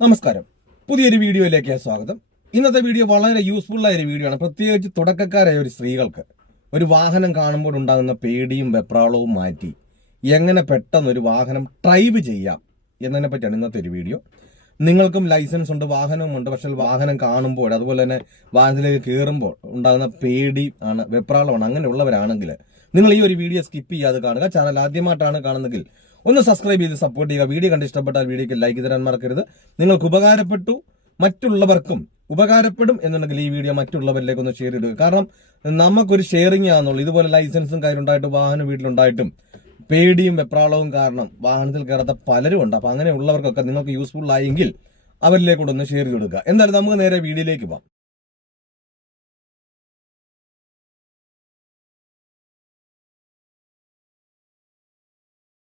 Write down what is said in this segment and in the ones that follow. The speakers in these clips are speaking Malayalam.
നമസ്കാരം, പുതിയൊരു വീഡിയോയിലേക്ക് സ്വാഗതം. ഇന്നത്തെ വീഡിയോ വളരെ യൂസ്ഫുൾ ആയ ഒരു വീഡിയോ ആണ്. പ്രത്യേകിച്ച് തുടക്കക്കാരായ ഒരു സ്ത്രീകൾക്ക് ഒരു വാഹനം കാണുമ്പോൾ ഉണ്ടാകുന്ന പേടിയും വെപ്രാളവും മാറ്റി എങ്ങനെ പെട്ടെന്ന് ഒരു വാഹനം ഡ്രൈവ് ചെയ്യാം എന്നതിനെ പറ്റിയാണ് ഇന്നത്തെ ഒരു വീഡിയോ. നിങ്ങൾക്കും ലൈസൻസ് ഉണ്ട്, വാഹനവും ഉണ്ട്, പക്ഷെ വാഹനം കാണുമ്പോൾ അതുപോലെ തന്നെ വാഹനത്തിലേക്ക് കയറുമ്പോൾ ഉണ്ടാകുന്ന പേടി ആണ്, വെപ്രാളമാണ്. അങ്ങനെയുള്ളവരാണെങ്കിൽ നിങ്ങൾ ഈ ഒരു വീഡിയോ സ്കിപ്പ് ചെയ്യാതെ കാണുക. ചാനൽ ആദ്യമായിട്ടാണ് കാണുന്നതെങ്കിൽ ഒന്ന് സബ്സ്ക്രൈബ് ചെയ്ത് സപ്പോർട്ട് ചെയ്യുക. വീഡിയോ കണ്ട് ഇഷ്ടപ്പെട്ടാൽ വീഡിയോക്ക് ലൈക്ക് തരാൻ മറക്കരുത്. നിങ്ങൾക്ക് ഉപകാരപ്പെട്ടു, മറ്റുള്ളവർക്കും ഉപകാരപ്പെടും എന്നുണ്ടെങ്കിൽ ഈ വീഡിയോ മറ്റുള്ളവരിലേക്ക് ഒന്ന് ഷെയർ ചെയ്യുക. കാരണം നമുക്കൊരു ഷെയറിംഗ് ആണെന്നുള്ളൂ. ഇതുപോലെ ലൈസൻസും കാര്യമുണ്ടായിട്ടും വാഹനം വീട്ടിലുണ്ടായിട്ടും പേടിയും വെപ്രാളവും കാരണം വാഹനത്തിൽ കയറാത്ത പലരും ഉണ്ട്. അപ്പൊ അങ്ങനെയുള്ളവർക്കൊക്കെ നിങ്ങൾക്ക് യൂസ്ഫുൾ ആയെങ്കിൽ അവരിലേക്കൂടെ ഒന്ന് ഷെയർ ചെയ്ത് കൊടുക്കുക. എന്തായാലും നമുക്ക് നേരെ വീഡിയോയിലേക്ക് പോകാം.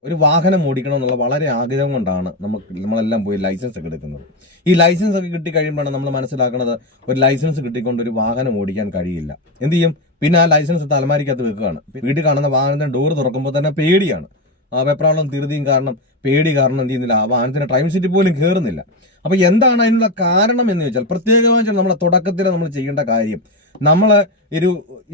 ഒരു വാഹനം ഓടിക്കണം എന്നുള്ള വളരെ ആഗ്രഹം കൊണ്ടാണ് നമ്മളെല്ലാം പോയി ലൈസൻസ് ഒക്കെ എടുക്കുന്നത്. ഈ ലൈസൻസ് ഒക്കെ കിട്ടി കഴിയുമ്പോഴാണ് നമ്മൾ മനസ്സിലാക്കുന്നത് ഒരു ലൈസൻസ് കിട്ടിക്കൊണ്ട് ഒരു വാഹനം ഓടിക്കാൻ കഴിയില്ല. എന്ത് ചെയ്യും? പിന്നെ ആ ലൈസൻസ് തലമാരിക്കകത്ത് വെക്കുകയാണ്. വീട്ടിൽ കാണുന്ന വാഹനത്തിന്റെ ഡോർ തുറക്കുമ്പോൾ തന്നെ പേടിയാണ്. ആ വെപ്രാളം ധൃതിയും കാരണം, പേടി കാരണം എന്ത് ചെയ്യുന്നില്ല, ആ വാഹനത്തിന്റെ ഡ്രൈവിംഗ് സീറ്റിൽ പോലും കയറുന്നില്ല. അപ്പൊ എന്താണ് അതിനുള്ള കാരണം എന്ന് ചോദിച്ചാൽ, പ്രത്യേകമായി നമ്മളെ തുടക്കത്തിൽ നമ്മൾ ചെയ്യേണ്ട കാര്യം, നമ്മള്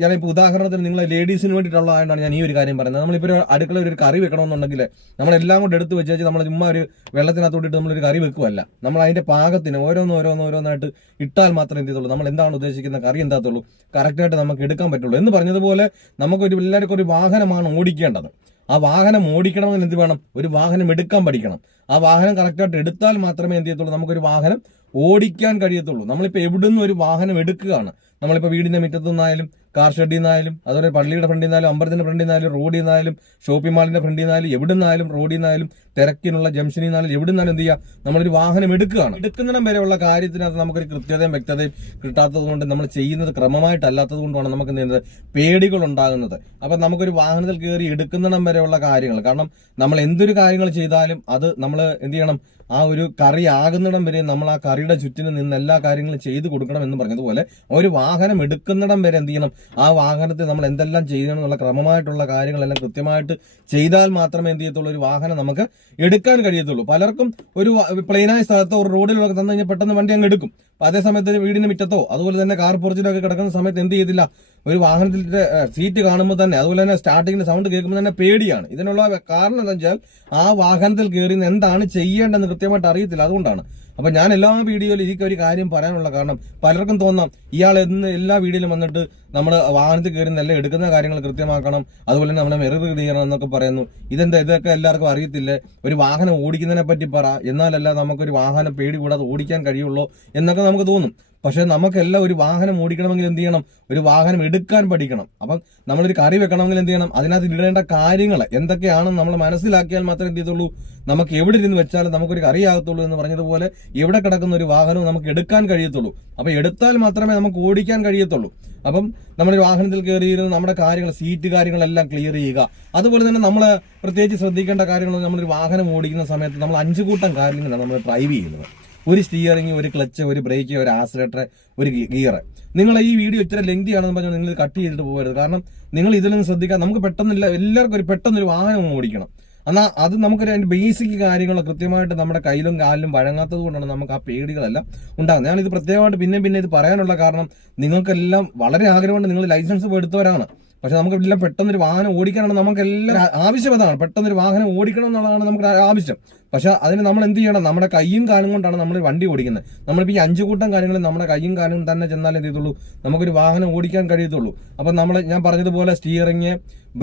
ഞാനിപ്പോൾ ഉദാഹരണത്തിന് നിങ്ങൾ ലേഡീസിന് വേണ്ടിയിട്ടുള്ളതായതുകൊണ്ടാണ് ഞാൻ ഈ ഒരു കാര്യം പറയുന്നത്. നമ്മളിപ്പോൾ ഒരു അടുക്കളയിൽ ഒരു കറി വെക്കണമെന്നുണ്ടെങ്കിൽ നമ്മളെല്ലാം കൊണ്ട് എടുത്ത് വെച്ച് നമ്മൾ ചുമ്മാ ഒരു വെള്ളത്തിനകത്തോട്ടിട്ട് നമ്മളൊരു കറി വെക്കുമല്ല. നമ്മൾ അതിന്റെ പാകത്തിന് ഓരോന്നായിട്ട് ഇട്ടാൽ മാത്രമേ എന്ത് ചെയ്തുള്ളൂ, നമ്മൾ എന്താണ് ഉദ്ദേശിക്കുന്ന കറി എന്താത്തുള്ളൂ കറക്റ്റായിട്ട് നമുക്ക് എടുക്കാൻ പറ്റുള്ളൂ. എന്ന് പറഞ്ഞതുപോലെ നമുക്കൊരു എല്ലാവർക്കും ഒരു വാഹനമാണ് ഓടിക്കേണ്ടത്. ആ വാഹനം ഓടിക്കണമെന്ന് എന്ത് വേണം? ഒരു വാഹനം എടുക്കാൻ പഠിക്കണം. ആ വാഹനം കറക്റ്റായിട്ട് എടുത്താൽ മാത്രമേ എന്ത് ചെയ്യത്തുള്ളൂ, നമുക്കൊരു വാഹനം ഓടിക്കാൻ കഴിയത്തുള്ളൂ. നമ്മളിപ്പോൾ എവിടുന്ന് ഒരു വാഹനം എടുക്കുകയാണ്, നമ്മളിപ്പോൾ വീടിന്റെ മുറ്റത്തു നിന്നായാലും കാർ ഷെഡിൽ നിന്നായാലും അതുപോലെ പള്ളിയുടെ ഫ്രണ്ടിൽ നിന്നാലും അമ്പലത്തിന്റെ ഫ്രണ്ടിൽ നിന്നാലും റോഡിൽ നിന്നായാലും ഷോപ്പിംഗ് മാളിന്റെ ഫ്രണ്ടിൽ നിന്നാലും എവിടെ നിന്നായാലും റോഡിൽ നിന്നായാലും തിരക്കിനുള്ള ജംഗ്ഷനിൽ നിന്നാലും എവിടെ നിന്നാലും എന്ത് ചെയ്യുക, നമ്മളൊരു വാഹനം എടുക്കുകയാണ്. എടുക്കുന്നിടം വരെയുള്ള കാര്യത്തിനകത്ത് നമുക്കൊരു കൃത്യതയും വ്യക്തതയും കിട്ടാത്തത് കൊണ്ട് നമ്മൾ ചെയ്യുന്നത് ക്രമമായിട്ടല്ലാത്തത് കൊണ്ടാണ് നമുക്ക് എന്ത് ചെയ്യുന്നത്, പേടികൾ ഉണ്ടാകുന്നത്. അപ്പൊ നമുക്കൊരു വാഹനത്തിൽ കയറി എടുക്കുന്നിടം വരെയുള്ള കാര്യങ്ങൾ, കാരണം നമ്മൾ എന്തൊരു കാര്യങ്ങൾ ചെയ്താലും അത് നമ്മൾ എന്ത് ചെയ്യണം, ആ ഒരു കറി ആകുന്നിടം വരെ നമ്മൾ ആ കറിയുടെ ചുറ്റിന് നിന്ന് എല്ലാ കാര്യങ്ങളും ചെയ്തു കൊടുക്കണം എന്ന് പറഞ്ഞതുപോലെ ഒരു വാഹനം എടുക്കുന്നിടം വരെ എന്ത് ചെയ്യണം, ആ വാഹനത്തിൽ നമ്മൾ എന്തെല്ലാം ചെയ്യണം എന്നുള്ള ക്രമമായിട്ടുള്ള കാര്യങ്ങളെല്ലാം കൃത്യമായിട്ട് ചെയ്താൽ മാത്രമേ എന്ത് ചെയ്യത്തുള്ളൂ, ഒരു വാഹനം നമുക്ക് എടുക്കാൻ കഴിയത്തുള്ളൂ. പലർക്കും ഒരു പ്ലെയിനായ സ്ഥലത്തോ ഒരു റോഡിലൊക്കെ തന്നു കഴിഞ്ഞാൽ പെട്ടെന്ന് വണ്ടി അങ്ങ് എടുക്കും. അതേ സമയത്ത് വീടിന് മുറ്റത്തോ അതുപോലെ തന്നെ കാർ പോർച്ചിലൊക്കെ കിടക്കുന്ന സമയത്ത് എന്ത് ചെയ്തില്ല, ഒരു വാഹനത്തിന്റെ സീറ്റ് കാണുമ്പോൾ തന്നെ അതുപോലെ തന്നെ സ്റ്റാർട്ടിങ്ങിന്റെ സൗണ്ട് കേൾക്കുമ്പോൾ തന്നെ പേടിയാണ്. ഇതിനുള്ള കാരണം എന്താ വെച്ചാൽ ആ വാഹനത്തിൽ കയറി എന്താണ് ചെയ്യേണ്ടതെന്ന് കൃത്യമായിട്ട് അറിയത്തില്ല. അതുകൊണ്ടാണ്. അപ്പൊ ഞാൻ എല്ലാ വീഡിയോയിലും എനിക്ക് ഒരു കാര്യം പറയാനുള്ള കാരണം, പലർക്കും തോന്നാം ഇയാൾ എല്ലാ വീഡിയോയിലും വന്നിട്ട് നമ്മുടെ വാഹനത്തിൽ കയറി നല്ല എടുക്കുന്ന കാര്യങ്ങൾ കൃത്യമാക്കണം, അതുപോലെ തന്നെ നമ്മുടെ മിറർ ചെയ്യണം എന്നൊക്കെ പറയുന്നു. ഇതൊക്കെ എല്ലാവർക്കും അറിയത്തില്ലേ? ഒരു വാഹനം ഓടിക്കുന്നതിനെ പറ്റി പറ, എന്നാലല്ല നമുക്കൊരു വാഹനം പേടി കൂടാതെ ഓടിക്കാൻ കഴിയുള്ളൂ എന്നൊക്കെ നമുക്ക് തോന്നും. പക്ഷെ നമുക്കെല്ലാം ഒരു വാഹനം ഓടിക്കണമെങ്കിൽ എന്ത് ചെയ്യണം, ഒരു വാഹനം എടുക്കാൻ പഠിക്കണം. അപ്പം നമ്മളൊരു കറി വെക്കണമെങ്കിൽ എന്ത് ചെയ്യണം, അതിനകത്ത് ഇടേണ്ട കാര്യങ്ങൾ എന്തൊക്കെയാണെന്ന് നമ്മൾ മനസ്സിലാക്കിയാൽ മാത്രമേ എന്ത് ചെയ്തുള്ളൂ, നമുക്ക് എവിടെ ഇരുന്ന് വെച്ചാലും നമുക്കൊരു കറി ആകത്തുള്ളൂ എന്ന് പറഞ്ഞതുപോലെ എവിടെ കിടക്കുന്ന ഒരു വാഹനവും നമുക്ക് എടുക്കാൻ കഴിയത്തുള്ളൂ. അപ്പൊ എടുത്താൽ മാത്രമേ നമുക്ക് ഓടിക്കാൻ കഴിയത്തുള്ളൂ. അപ്പം നമ്മുടെ വാഹനത്തിൽ കയറിയിരുന്ന് നമ്മുടെ കാര്യങ്ങൾ, സീറ്റ് കാര്യങ്ങളെല്ലാം ക്ലിയർ ചെയ്യുക. അതുപോലെ തന്നെ നമ്മൾ പ്രത്യേകിച്ച് ശ്രദ്ധിക്കേണ്ട കാര്യങ്ങൾ, നമ്മളൊരു വാഹനം ഓടിക്കുന്ന സമയത്ത് നമ്മൾ 5 കൂട്ടം കാര്യങ്ങളാണ് നമ്മൾ ഡ്രൈവ് ചെയ്യുന്നത്. ഒരു സ്റ്റിയറിംഗ്, ഒരു ക്ലച്ച്, ഒരു ബ്രേക്ക്, ഒരു ആക്സിലേറ്റർ, ഒരു ഗിയർ. നിങ്ങൾ ഈ വീഡിയോ ഇത്ര ലെങ്തി ആണെന്ന് പറഞ്ഞാൽ നിങ്ങൾ കട്ട് ചെയ്തിട്ട് പോകരുത്. കാരണം നിങ്ങൾ ഇതിലൊന്നും ശ്രദ്ധിക്കാൻ, നമുക്ക് പെട്ടെന്നില്ല, എല്ലാവർക്കും പെട്ടെന്നൊരു വാഹനം ഓടിക്കണം. എന്നാൽ അത് നമുക്കൊരു അതിന്റെ ബേസിക് കാര്യങ്ങൾ കൃത്യമായിട്ട് നമ്മുടെ കയ്യിലും കാലിലും വഴങ്ങാത്തത് കൊണ്ടാണ് നമുക്ക് ആ പേടികളെല്ലാം ഉണ്ടാകുന്നത്. ഞാനിത് പ്രത്യേകമായിട്ട് പിന്നെ ഇത് പറയാനുള്ള കാരണം, നിങ്ങൾക്കെല്ലാം വളരെ ആഗ്രഹമുണ്ട്, നിങ്ങൾ ലൈസൻസ് എടുത്തവരാണ്. പക്ഷെ നമുക്ക് എല്ലാം പെട്ടെന്നൊരു വാഹനം ഓടിക്കാനാണ് നമുക്കെല്ലാം ആവശ്യം. അതാണ് പെട്ടെന്നൊരു വാഹനം ഓടിക്കണം എന്നുള്ളതാണ് നമുക്ക് ആവശ്യം. പക്ഷെ അതിന് നമ്മൾ എന്ത് ചെയ്യണം, നമ്മുടെ കൈയും കാലും കൊണ്ടാണ് നമ്മൾ വണ്ടി ഓടിക്കുന്നത്. നമ്മളിപ്പോൾ ഈ 5 കൂട്ടം കാര്യങ്ങൾ നമ്മുടെ കൈയും കാലും തന്നെ ചെന്നാലേ എന്ത് ചെയ്തുള്ളൂ, നമുക്കൊരു വാഹനം ഓടിക്കാൻ കഴിയത്തുള്ളൂ. അപ്പം ഞാൻ പറഞ്ഞതുപോലെ സ്റ്റിയറിംഗ്,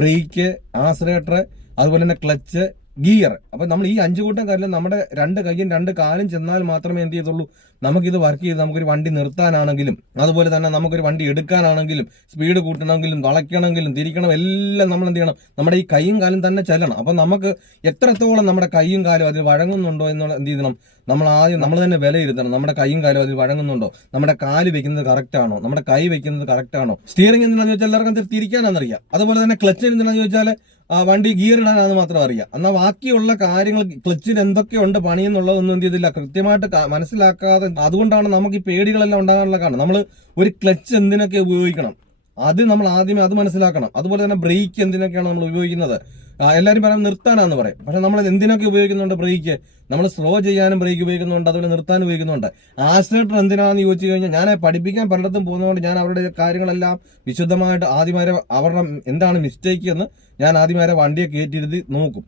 ബ്രേക്ക്, ആക്സിലേറ്റർ, അതുപോലെ തന്നെ ക്ലച്ച്, ഗിയർ. അപ്പൊ നമ്മൾ ഈ 5 കൂട്ടം കാര്യം നമ്മുടെ 2 കൈയും 2 കാലും ചെന്നാൽ മാത്രമേ എന്ത് ചെയ്തുള്ളൂ, നമുക്കിത് വർക്ക് ചെയ്ത് നമുക്കൊരു വണ്ടി നിർത്താനാണെങ്കിലും അതുപോലെ തന്നെ നമുക്കൊരു വണ്ടി എടുക്കാനാണെങ്കിലും സ്പീഡ് കൂട്ടണമെങ്കിലും വളയ്ക്കണമെങ്കിലും തിരിക്കണം, എല്ലാം നമ്മൾ എന്ത് ചെയ്യണം, നമ്മുടെ ഈ കൈയും കാലും തന്നെ ചെല്ലണം. അപ്പൊ നമുക്ക് എത്രത്തോളം നമ്മുടെ കൈയും കാലും അതിൽ വഴങ്ങുന്നുണ്ടോ എന്നുള്ള എന്ത് ചെയ്യണം, നമ്മൾ ആദ്യം നമ്മൾ തന്നെ വിലയിരുത്തണം. നമ്മുടെ കൈയും കാലും അതിൽ വഴങ്ങുന്നുണ്ടോ, നമ്മുടെ കാല് വെക്കുന്നത് കറക്റ്റ് ആണോ, നമ്മുടെ കൈ വെക്കുന്നത് കറക്റ്റ് ആണോ. സ്റ്റിയറിംഗ് എന്താണെന്ന് വെച്ചാൽ എല്ലാവർക്കും തിരിക്കാനാണെന്നറിയാം. അതുപോലെ തന്നെ ക്ലച്ച് എന്താണെന്ന് ചോദിച്ചാൽ വണ്ടി ഗിയർ ഇടാനാണെന്ന് മാത്രം അറിയാം. എന്നാൽ ബാക്കിയുള്ള കാര്യങ്ങൾ, ക്ലച്ചിന് എന്തൊക്കെയുണ്ട് പണി എന്നുള്ളതൊന്നും എന്ത് ചെയ്തില്ല, കൃത്യമായിട്ട് മനസ്സിലാക്കാതെ. അതുകൊണ്ടാണ് നമുക്ക് ഈ പേടികളെല്ലാം ഉണ്ടാകാനുള്ള കാരണം. നമ്മൾ ഒരു ക്ലച്ച് എന്തിനൊക്കെ ഉപയോഗിക്കണം, അത് നമ്മൾ ആദ്യമേ അത് മനസ്സിലാക്കണം. അതുപോലെ തന്നെ ബ്രേക്ക് എന്തിനൊക്കെയാണ് നമ്മൾ ഉപയോഗിക്കുന്നത്, എല്ലാവരും പറയാൻ നിർത്താനാന്ന് പറയും. പക്ഷെ നമ്മൾ എന്തിനൊക്കെ ഉപയോഗിക്കുന്നുണ്ട് ബ്രേക്ക്? നമ്മൾ സ്ലോ ചെയ്യാനും ബ്രേക്ക് ഉപയോഗിക്കുന്നുണ്ട്, അതുപോലെ നിർത്താനും ഉപയോഗിക്കുന്നുണ്ട്. ആക്സിലേറ്റർ എന്തിനാണെന്ന് ചോദിച്ചു കഴിഞ്ഞാൽ, ഞാൻ പഠിപ്പിക്കാൻ പലയിടത്തും പോകുന്നതുകൊണ്ട് ഞാൻ അവരുടെ കാര്യങ്ങളെല്ലാം വിശുദ്ധമായിട്ട് ആദ്യമാരെ അവരുടെ എന്താണ് മിസ്റ്റേക്ക് എന്ന് ഞാൻ ആദ്യമാരെ വണ്ടിയെ കയറ്റിയിരുത്തി നോക്കും.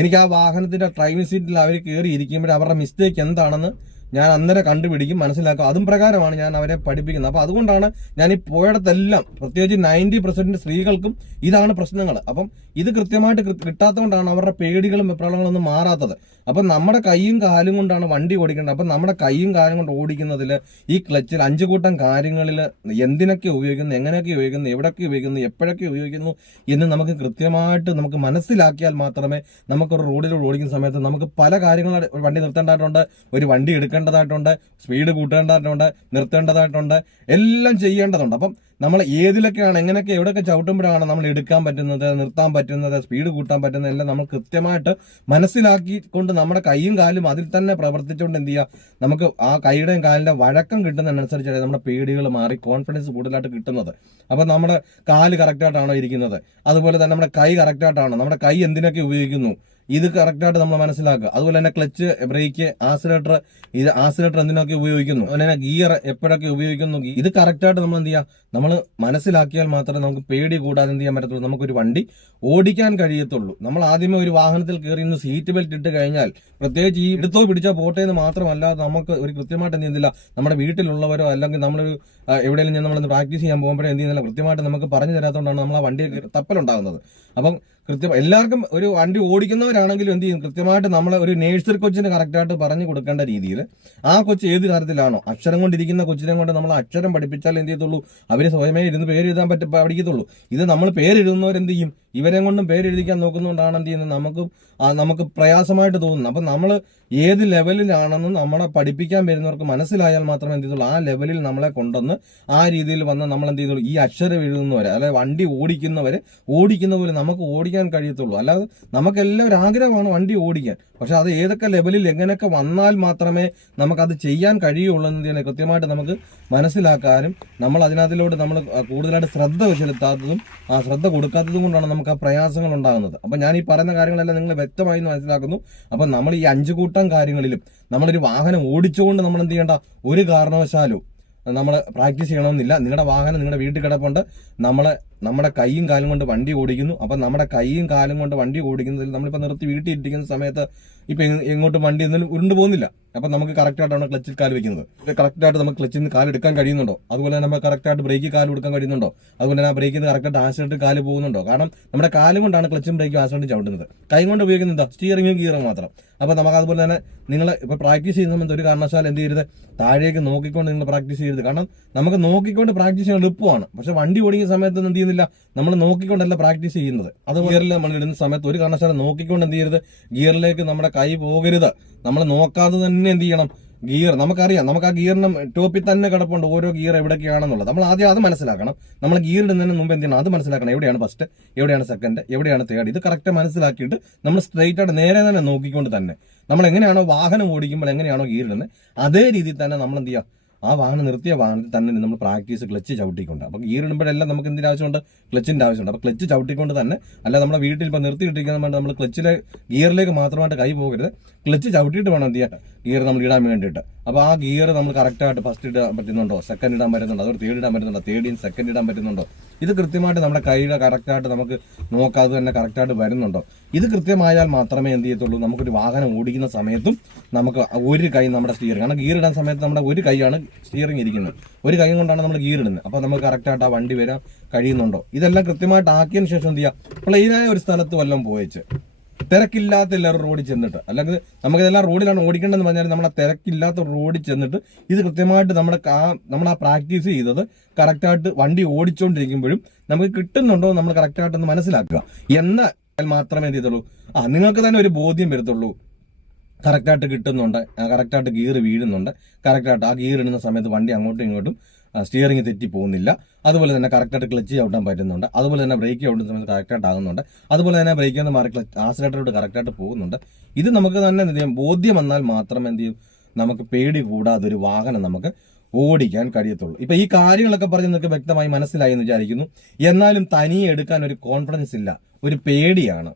എനിക്ക് ആ വാഹനത്തിന്റെ ഡ്രൈവിംഗ് സീറ്റിൽ അവർ കയറി ഇരിക്കുമ്പോൾ അവരുടെ മിസ്റ്റേക്ക് എന്താണെന്ന് ഞാൻ അന്നേരം കണ്ടുപിടിക്കും, മനസ്സിലാക്കും. അതും പ്രകാരമാണ് ഞാൻ അവരെ പഠിപ്പിക്കുന്നത്. അപ്പൊ അതുകൊണ്ടാണ് ഞാൻ ഈ പോയിടത്തെല്ലാം, പ്രത്യേകിച്ച് 90% സ്ത്രീകൾക്കും ഇതാണ് പ്രശ്നങ്ങൾ. അപ്പം ഇത് കൃത്യമായിട്ട് കിട്ടാത്തതുകൊണ്ടാണ് അവരുടെ പേടികളും വെപ്രാളങ്ങളൊന്നും മാറാത്തത്. അപ്പം നമ്മുടെ കൈയും കാലും കൊണ്ടാണ് വണ്ടി ഓടിക്കേണ്ടത്. അപ്പം നമ്മുടെ കൈയും കാലും കൊണ്ട് ഓടിക്കുന്നതിൽ ഈ ക്ലച്ചിൽ 5 കൂട്ടം കാര്യങ്ങളിൽ എന്തിനൊക്കെ ഉപയോഗിക്കുന്നു, എങ്ങനെയൊക്കെ ഉപയോഗിക്കുന്നു, എവിടെയൊക്കെ ഉപയോഗിക്കുന്നു, എപ്പോഴൊക്കെ ഉപയോഗിക്കുന്നു എന്ന് നമുക്ക് കൃത്യമായിട്ട് നമുക്ക് മനസ്സിലാക്കിയാൽ മാത്രമേ നമുക്കൊരു റോഡിലൂടെ ഓടിക്കുന്ന സമയത്ത് നമുക്ക് പല കാര്യങ്ങളും വണ്ടി നിർത്തേണ്ടതായിട്ടുണ്ട്, ഒരു വണ്ടി എടുക്കേണ്ടതായിട്ടുണ്ട്, സ്പീഡ് കൂട്ടേണ്ടതായിട്ടുണ്ട്, നിർത്തേണ്ടതായിട്ടുണ്ട്, എല്ലാം ചെയ്യേണ്ടതുണ്ട്. അപ്പം നമ്മൾ ഏതിലൊക്കെയാണ്, എങ്ങനെയൊക്കെ, എവിടെയൊക്കെ ചവിട്ടുമ്പോഴാണ് നമ്മൾ എടുക്കാൻ പറ്റുന്നത്, നിർത്താൻ പറ്റുന്നത്, സ്പീഡ് കൂട്ടാൻ പറ്റുന്നത് എല്ലാം നമ്മൾ കൃത്യമായിട്ട് മനസ്സിലാക്കിക്കൊണ്ട് നമ്മുടെ കൈയും കാലും അതിൽ തന്നെ പ്രവർത്തിച്ചുകൊണ്ട് എന്ത് ചെയ്യുക, നമുക്ക് ആ കൈയുടെയും കാലിന്റെ വഴക്കം കിട്ടുന്നതിനനുസരിച്ചാണ് നമ്മുടെ പേടികൾ മാറി കോൺഫിഡൻസ് കൂടുതലായിട്ട് കിട്ടുന്നത്. അപ്പൊ നമ്മുടെ കാല് കറക്റ്റായിട്ടാണോ ഇരിക്കുന്നത്, അതുപോലെ തന്നെ നമ്മുടെ കൈ കറക്റ്റായിട്ടാണോ, നമ്മുടെ കൈ എന്തിനൊക്കെ ഉപയോഗിക്കുന്നു, ഇത് കറക്റ്റായിട്ട് നമ്മൾ മനസ്സിലാക്കുക. അതുപോലെ തന്നെ ക്ലച്ച്, ബ്രേക്ക്, ആക്സിലേറ്റർ എന്തിനൊക്കെ ഉപയോഗിക്കുന്നു, അതുപോലെ തന്നെ ഗിയർ എപ്പോഴൊക്കെ ഉപയോഗിക്കുന്നു, ഇത് കറക്റ്റായിട്ട് നമ്മൾ എന്ത് ചെയ്യുക, നമ്മൾ മനസ്സിലാക്കിയാൽ മാത്രമേ നമുക്ക് പേടി കൂടാതെ എന്ത് ചെയ്യാൻ പറ്റത്തുള്ളൂ, നമുക്കൊരു വണ്ടി ഓടിക്കാൻ കഴിയത്തുള്ളൂ. നമ്മൾ ആദ്യമേ ഒരു വാഹനത്തിൽ കയറി ഇന്ന് സീറ്റ് ബെൽറ്റ് ഇട്ട് കഴിഞ്ഞാൽ, പ്രത്യേകിച്ച് ഈ എടുത്തോ പിടിച്ചോ പോട്ടെ എന്ന് മാത്രമല്ല, നമുക്ക് ഒരു കൃത്യമായിട്ട് എന്ത് ചെയ്യുന്നില്ല, നമ്മുടെ വീട്ടിലുള്ളവരോ അല്ലെങ്കിൽ നമ്മളൊരു എവിടെയെങ്കിലും നമ്മളൊന്ന് പ്രാക്ടീസ് ചെയ്യാൻ പോകുമ്പോഴേ എന്ത് ചെയ്യുന്നില്ല, കൃത്യമായിട്ട് നമുക്ക് പറഞ്ഞു തരാത്തതുകൊണ്ടാണ് നമ്മൾ ആ വണ്ടിയിൽ തപ്പലുണ്ടാകുന്നത്. അപ്പം എല്ലാവർക്കും ഒരു വണ്ടി ഓടിക്കുന്നവരാണെങ്കിലും എന്ത് ചെയ്യും, കൃത്യമായിട്ട് നമ്മളെ ഒരു നേഴ്സറി കൊച്ചിന് കറക്റ്റായിട്ട് പറഞ്ഞു കൊടുക്കേണ്ട രീതിയിൽ ആ കൊച്ച് ഏത് കാര്യത്തിലാണോ, അക്ഷരം കൊണ്ടിരിക്കുന്ന കൊച്ചിനെ കൊണ്ട് നമ്മൾ അക്ഷരം പഠിപ്പിച്ചാൽ എന്ത് ചെയ്യത്തുള്ളൂ, അവര് സ്വയമേ ഇരുന്ന് പേര് എഴുതാൻ പഠിക്കത്തുള്ളൂ. ഇത് നമ്മൾ പേരെഴുതുന്നവരെന്ത് ചെയ്യും, ഇവരെ കൊണ്ടും പേരെഴുതിക്കാൻ നോക്കുന്നതുകൊണ്ടാണ് എന്ത് ചെയ്യുന്നത്, നമുക്ക് പ്രയാസമായിട്ട് തോന്നുന്നു. അപ്പം നമ്മൾ ഏത് ലെവലിലാണെന്ന് നമ്മളെ പഠിപ്പിക്കാൻ വരുന്നവർക്ക് മനസ്സിലായാൽ മാത്രമേ എന്ത് ചെയ്തുള്ളൂ, ആ ലെവലിൽ നമ്മളെ കൊണ്ടുവന്ന് ആ രീതിയിൽ വന്ന് നമ്മൾ എന്ത് ചെയ്തുള്ളൂ, ഈ അക്ഷരം എഴുതുന്നവരെ, അല്ലെ വണ്ടി ഓടിക്കുന്ന പോലെ നമുക്ക് ഓടിക്കാൻ കഴിയത്തുള്ളൂ. അല്ലാതെ നമുക്കെല്ലാം ഒരു ആഗ്രഹമാണ് വണ്ടി ഓടിക്കാൻ, പക്ഷെ അത് ഏതൊക്കെ ലെവലിൽ എങ്ങനെയൊക്കെ വന്നാൽ മാത്രമേ നമുക്കത് ചെയ്യാൻ കഴിയുള്ളൂ എന്ന് കൃത്യമായിട്ട് നമുക്ക് മനസ്സിലാക്കാനും നമ്മൾ അതിനകത്തിലോട്ട് നമ്മൾ കൂടുതലായിട്ട് ശ്രദ്ധ ചെലുത്താത്തതും ആ ശ്രദ്ധ കൊടുക്കാത്തതും കൊണ്ടാണ് നമുക്ക് ആ പ്രയാസങ്ങൾ ഉണ്ടാകുന്നത്. അപ്പൊ ഞാൻ ഈ പറയുന്ന കാര്യങ്ങളെല്ലാം നിങ്ങൾ വ്യക്തമായി മനസ്സിലാക്കുന്നു. അപ്പൊ നമ്മൾ ഈ 5 കൂട്ടം കാര്യങ്ങളിലും നമ്മളൊരു വാഹനം ഓടിച്ചുകൊണ്ട് നമ്മൾ എന്ത് ചെയ്യേണ്ട, ഒരു കാരണവശാലും നമ്മൾ പ്രാക്ടീസ് ചെയ്യണമെന്നില്ല. നിങ്ങളുടെ വാഹനം നിങ്ങളുടെ വീട്ടിൽ കിടപ്പുണ്ട്, നമ്മുടെ കൈയും കാലും കൊണ്ട് വണ്ടി ഓടിക്കുന്നു. അപ്പം നമ്മുടെ കൈയും കാലും കൊണ്ട് വണ്ടി ഓടിക്കുന്നതിൽ നമ്മളിപ്പോൾ നിർത്തി വീട്ടിൽ ഇരിക്കുന്ന സമയത്ത് ഇപ്പം എങ്ങോട്ടും വണ്ടി ഒന്നും ഉരുണ്ടു പോകുന്നില്ല. അപ്പം നമുക്ക് കറക്റ്റായിട്ടാണ് ക്ലച്ചിൽ കാല് വെക്കുന്നത്, കറക്റ്റായിട്ട് നമുക്ക് ക്ലച്ചിൽ നിന്ന് കാലെടുക്കാൻ കഴിയുന്നുണ്ടോ, അതുപോലെ തന്നെ നമുക്ക് കറക്റ്റായിട്ട് ബ്രേക്കിൽ കാല് കൊടുക്കാൻ കഴിയുന്നുണ്ടോ, അതുപോലെ തന്നെ ആ ബ്രേക്കിൽ നിന്ന് കറക്റ്റായിട്ട് ആക്സിലേറ്റർ കാല് പോകുന്നുണ്ടോ. കാരണം നമ്മുടെ കാലും കൊണ്ടാണ് ക്ലച്ചും ബ്രേക്കും ആക്സിലേറ്റർ ചവിട്ടുന്നത്, കൈ കൊണ്ട് ഉപയോഗിക്കുന്നത് സ്റ്റിയറിംഗും ഗിയറും മാത്രം. അപ്പം നമുക്ക് അതുപോലെ തന്നെ നിങ്ങൾ ഇപ്പോൾ പ്രാക്ടീസ് ചെയ്യുന്ന സമയത്ത് ഒരു കാരണവശാലും എന്ത് ചെയ്യരുത്, താഴേക്ക് നോക്കിക്കൊണ്ട് നിങ്ങൾ പ്രാക്ടീസ് ചെയ്യരുത്. കാരണം നമുക്ക് നോക്കിക്കൊണ്ട് പ്രാക്ടീസ് ചെയ്യാൻ എളുപ്പമാണ്, പക്ഷെ വണ്ടി ഓടിക്കുന്ന സമയത്ത് എന്ത് ചെയ്യുന്നില്ല, നമ്മൾ നോക്കിക്കൊണ്ടല്ല പ്രാക്ടീസ് ചെയ്യുന്നത്. അത് ഗിയറിൽ നമ്മൾ ഇടുന്ന സമയത്ത് ഒരു കാരണവശാലും നോക്കിക്കൊണ്ട് എന്ത് ചെയ്യരുത്, ഗിയറിലേക്ക് നമ്മുടെ കൈ പോകരുത്. നമ്മൾ നോക്കാതെ തന്നെ എന്ത് ചെയ്യണം, ഗിയർ നമുക്കറിയാം, നമുക്ക് ആ ഗിയറിന് ടോപ്പിൽ തന്നെ കിടപ്പുണ്ട് ഓരോ ഗിയർ എവിടെയൊക്കെയാണെന്നുള്ളത്. നമ്മൾ ആദ്യം അത് മനസ്സിലാക്കണം. നമ്മൾ ഗിയർ ഇടുന്നതിന് മുമ്പ് എന്ത് ചെയ്യണം, അത് മനസ്സിലാക്കണം. എവിടെയാണ് ഫസ്റ്റ്, എവിടെയാണ് സെക്കൻഡ്, എവിടെയാണ് തേർഡ്, ഇത് കറക്റ്റ് മനസ്സിലാക്കിയിട്ട് നമ്മൾ സ്ട്രെയിറ്റ് ആയിട്ട് നേരെ തന്നെ നോക്കിക്കൊണ്ട് തന്നെ നമ്മൾ എങ്ങനെയാണോ വാഹനം ഓടിക്കുമ്പോൾ എങ്ങനെയാണോ ഗിയർ ഇടുന്നത് അതേ രീതിയിൽ തന്നെ നമ്മൾ എന്ത് ചെയ്യുക, ആ വാഹനം നിർത്തിയ വാഹനത്തിൽ തന്നെ നമ്മൾ പ്രാക്ടീസ് ക്ലച്ച് ചവിട്ടിക്കൊണ്ട്. അപ്പോൾ ഗിയർ ഇടുമ്പോഴെല്ലാം നമുക്ക് എന്തിൻ്റെ ആവശ്യമുണ്ട്, ക്ലച്ചിന്റെ ആവശ്യമുണ്ട്. അപ്പോൾ ക്ലച്ച് ചവിട്ടിക്കൊണ്ട് തന്നെ, അല്ല നമ്മുടെ വീട്ടിൽ ഇപ്പോൾ നിർത്തിയിട്ടിരിക്കുന്ന നമ്മൾ ക്ലച്ചിലെ ഗിയറിലേക്ക് മാത്രമായിട്ട് കൈ പോകരുത്, ക്ലച്ച് ചവിട്ടിയിട്ട് വേണം എന്ത് ചെയ്യാൻ, ഗിയർ നമ്മൾ ഇടാൻ വേണ്ടിയിട്ട്. അപ്പോൾ ആ ഗിയർ നമ്മൾ കറക്റ്റായിട്ട് ഫസ്റ്റ് ഇടാൻ പറ്റുന്നുണ്ടോ, സെക്കൻഡ് ഇടാൻ പറ്റുന്നുണ്ടോ, അതുപോലെ തേർഡ് ഇടാൻ പറ്റുന്നുണ്ടോ, തേർഡിന് സെക്കൻഡ് ഇടാൻ പറ്റുന്നുണ്ടോ, ഇത് കൃത്യമായിട്ട് നമ്മുടെ കൈയുടെ കറക്റ്റായിട്ട് നമുക്ക് നോക്കാതെ തന്നെ കറക്റ്റായിട്ട് വരുന്നുണ്ടോ, ഇത് കൃത്യമായാൽ മാത്രമേ എന്ത് ചെയ്യത്തുള്ളൂ, നമുക്കൊരു വാഹനം ഓടിക്കുന്ന സമയത്തും നമുക്ക് ഒരു കൈ നമ്മുടെ സ്റ്റിയറിംഗ്, കാരണം ഗിയർ ഇടാൻ സമയത്ത് നമ്മുടെ ഒരു കൈയാണ് സ്റ്റിയറിംഗ് ഇരിക്കുന്നത്, ഒരു കൈ കൊണ്ടാണ് നമ്മൾ ഗിയർ ഇടുന്നത്. അപ്പോൾ നമുക്ക് കറക്റ്റായിട്ട് ആ വണ്ടി വരാൻ കഴിയുന്നുണ്ടോ, ഇതെല്ലാം കൃത്യമായിട്ട് ആക്കിയതിന് ശേഷം എന്ത് ചെയ്യുക, പ്ലെയിനായ ഒരു സ്ഥലത്ത് വല്ലതും പോയിച്ച് തിരക്കില്ലാത്ത എല്ലാവരും റോഡിൽ ചെന്നിട്ട്, അല്ലെങ്കിൽ നമുക്കിതെല്ലാം റോഡിലാണ് ഓടിക്കേണ്ടതെന്ന് പറഞ്ഞാൽ നമ്മൾ ആ തിരക്കില്ലാത്ത റോഡിൽ ചെന്നിട്ട് ഇത് കൃത്യമായിട്ട് നമ്മൾ ആ പ്രാക്ടീസ് ചെയ്തത് കറക്റ്റായിട്ട് വണ്ടി ഓടിച്ചുകൊണ്ടിരിക്കുമ്പോഴും നമുക്ക് കിട്ടുന്നുണ്ടോ നമ്മൾ കറക്റ്റായിട്ടൊന്ന് മനസ്സിലാക്കുക. എന്നാൽ മാത്രമേ എന്ത് ചെയ്തുള്ളൂ, നിങ്ങൾക്ക് തന്നെ ഒരു ബോധ്യം വരത്തുള്ളൂ, കറക്റ്റായിട്ട് കിട്ടുന്നുണ്ട്, കറക്റ്റായിട്ട് ഗിയർ വീഴുന്നുണ്ട്, കറക്റ്റായിട്ട് ആ ഗിയർ ഇടുന്ന സമയത്ത് വണ്ടി അങ്ങോട്ടും ഇങ്ങോട്ടും സ്റ്റിയറിംഗ് തെറ്റി പോകുന്നില്ല, അതുപോലെ തന്നെ കറക്റ്റായിട്ട് ക്ലച്ച് ചവിട്ടാൻ പറ്റുന്നുണ്ട്, അതുപോലെ തന്നെ ബ്രേക്ക് ചവിട്ടുന്ന സമയത്ത് കറക്റ്റായിട്ട് ആകുന്നുണ്ട്, അതുപോലെ തന്നെ ബ്രേക്കിൽ നിന്ന് മാറി ആക്സിലേറ്ററോട് കറക്റ്റായിട്ട് പോകുന്നുണ്ട്. ഇത് നമുക്ക് തന്നെ എന്ത് ചെയ്യും, ബോധ്യം വന്നാൽ മാത്രമേ എന്ത് ചെയ്യും, നമുക്ക് പേടി കൂടാതെ ഒരു വാഹനം നമുക്ക് ഓടിക്കാൻ കഴിയത്തുള്ളൂ. ഇപ്പൊ ഈ കാര്യങ്ങളൊക്കെ പറഞ്ഞ് നിങ്ങൾക്ക് വ്യക്തമായി മനസ്സിലായി എന്ന് വിചാരിക്കുന്നു. എന്നാലും തനിയെ എടുക്കാൻ ഒരു കോൺഫിഡൻസ് ഇല്ല, ഒരു പേടിയാണ്.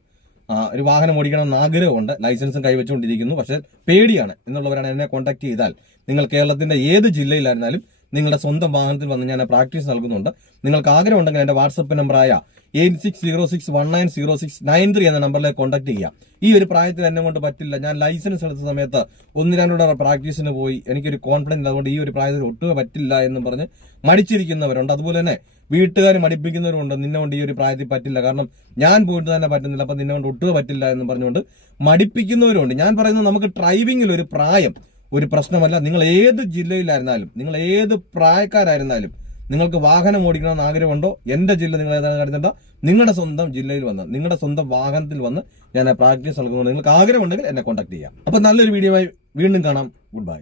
ഒരു വാഹനം ഓടിക്കണമെന്ന് ആഗ്രഹമുണ്ട്, ലൈസൻസും കൈവച്ചുകൊണ്ടിരിക്കുന്നു, പക്ഷേ പേടിയാണ് എന്നുള്ളവരാണ് എന്നെ കോൺടാക്ട് ചെയ്താൽ നിങ്ങൾ കേരളത്തിന്റെ ഏത് ജില്ലയിലായിരുന്നാലും നിങ്ങളുടെ സ്വന്തം വാഹനത്തിൽ വന്ന് ഞാൻ പ്രാക്ടീസ് നൽകുന്നുണ്ട്. നിങ്ങൾക്ക് ആഗ്രഹം ഉണ്ടെങ്കിൽ എന്റെ വാട്സപ്പ് നമ്പറായ 8606190693 എന്ന നമ്പറിലേക്ക് കോൺടാക്ട് ചെയ്യാം. ഈ ഒരു പ്രായത്തിൽ എന്നെ കൊണ്ട് പറ്റില്ല, ഞാൻ ലൈസൻസ് എടുത്ത സമയത്ത് 1-2 പ്രാക്ടീസിന് പോയി, എനിക്കൊരു കോൺഫിഡൻസ്, അതുകൊണ്ട് ഈ ഒരു പ്രായത്തിൽ ഒട്ടും പറ്റില്ല എന്ന് പറഞ്ഞ് മടിച്ചിരിക്കുന്നവരുണ്ട്. അതുപോലെ തന്നെ വീട്ടുകാർ മടിപ്പിക്കുന്നവരുണ്ട്, നിന്നെ കൊണ്ട് ഈ ഒരു പ്രായത്തിൽ പറ്റില്ല, കാരണം ഞാൻ പോയിട്ട് തന്നെ പറ്റുന്നില്ല, അപ്പൊ നിന്നെ കൊണ്ട് ഒട്ടും പറ്റില്ല എന്ന് പറഞ്ഞുകൊണ്ട് മടിപ്പിക്കുന്നവരുണ്ട്. ഞാൻ പറയുന്നത് നമുക്ക് ഡ്രൈവിംഗിൽ ഒരു പ്രായം ഒരു പ്രശ്നമല്ല. നിങ്ങൾ ഏത് ജില്ലയിലായിരുന്നാലും, നിങ്ങൾ ഏത് പ്രായക്കാരായിരുന്നാലും, നിങ്ങൾക്ക് വാഹനം ഓടിക്കണമെന്ന് ആഗ്രഹമുണ്ടോ, എന്റെ ജില്ല നിങ്ങൾ ഏതാണ് കരുതേണ്ട, നിങ്ങളുടെ സ്വന്തം ജില്ലയിൽ വന്ന് നിങ്ങളുടെ സ്വന്തം വാഹനത്തിൽ വന്ന് ഞാൻ പ്രാക്ടീസ് നൽകുന്നുണ്ട്. നിങ്ങൾക്ക് ആഗ്രഹമുണ്ടെങ്കിൽ എന്നെ കോൺടാക്ട് ചെയ്യാം. അപ്പൊ നല്ലൊരു വീഡിയോ ആയി വീണ്ടും കാണാം. Good bye.